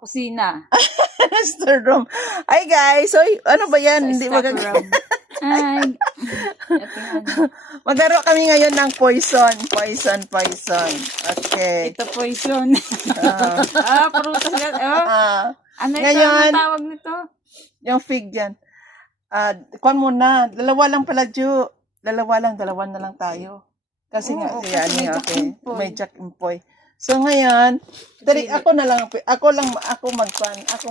kusina. Master room. Ay guys, so ano ba yan? Hindi Stock room. Ay. Ito nga. Maglaro kami ngayon ng poison. Poison. Okay. Ito poison. Prutas yan. Ano ito? Ngayon, Anong tawag nito? yung fig dyan. Kuhan muna. Dalawa lang pala, Ju. Dalawa na lang tayo. Kasi nga, Oo, yan, kasi may Jack okay. Empoy. May Jack Empoy. So ngayon, ako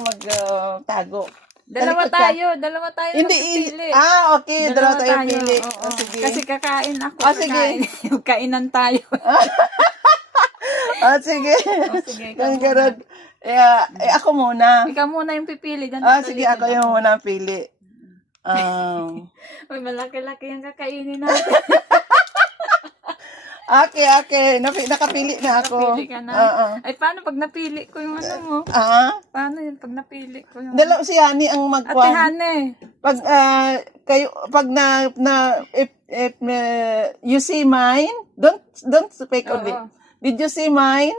magtago. Dalawa tayo Hindi, magpipili. okay. Dalawa tayo pili. Oo. Sige. Kasi kakain ako. Sige. Yung kainan tayo. Sige. Sige, Yan, ikaw muna. garod. Ako muna. Ikaw muna yung pipili. Sige, ako yung muna pili. Uy, malaki-laki yung kakainin natin. Okay. Nakapili na ako. Napili ka na. Ay, paano pag napili ko yung ano mo? Paano yun pag napili ko yung... Dalaw si Hani ang Ate magkuhan. Hane. Pag if you see mine, don't speak of it. Oo. Did you see mine?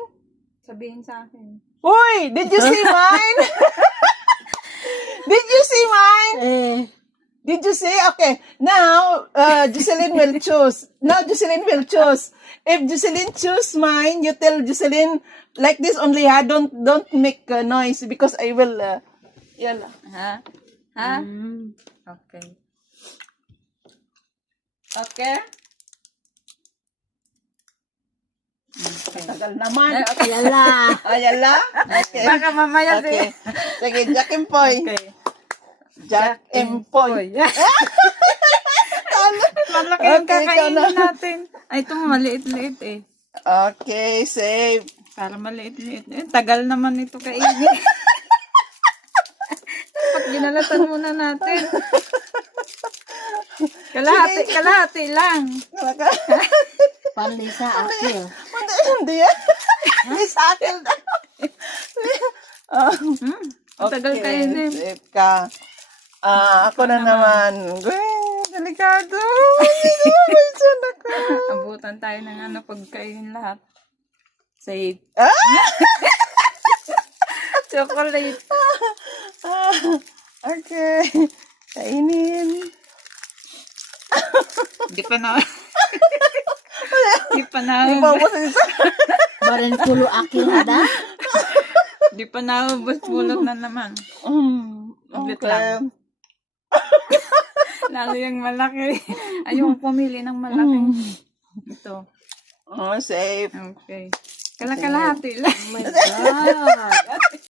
Sabihin sa akin. Uy, did you see mine? Did you see mine? Did you see? Okay. Now, Jocelyn will choose. If Jocelyn choose mine, you tell Jocelyn like this only, ha? Don't make noise because I will, yala. Ha? Okay. Okay? Tagal naman. Okay. Yala? Okay. Baka mamaya Okay. Sige, Jack Empoy. Okay. Jack Empoy. Malaki yung Okay, ikaw na. kakainin natin. Ay, ito maliit-liit eh. Okay, save. Para maliit-liit. Tagal naman ito kainin. Dapat ginalatan muna natin. Kalahati lang. Panlisa akil. Hindi yan. Hindi sa akin. Tagal kainin. Save ka. Ako na naman. Delikado. Abutan tayo ng ano pagkain lahat. Save. Chocolate. Okay. Kainin. Di pa na. Di pa na. Ibabos isa. Barin kulo akil ada. Di pa na ubos bulot na naman. Ulit Okay. lang. Lalo yung malaki. Ayun, pumili ng malaking. Ito. Save. Okay. Kalahati lang. Oh my God.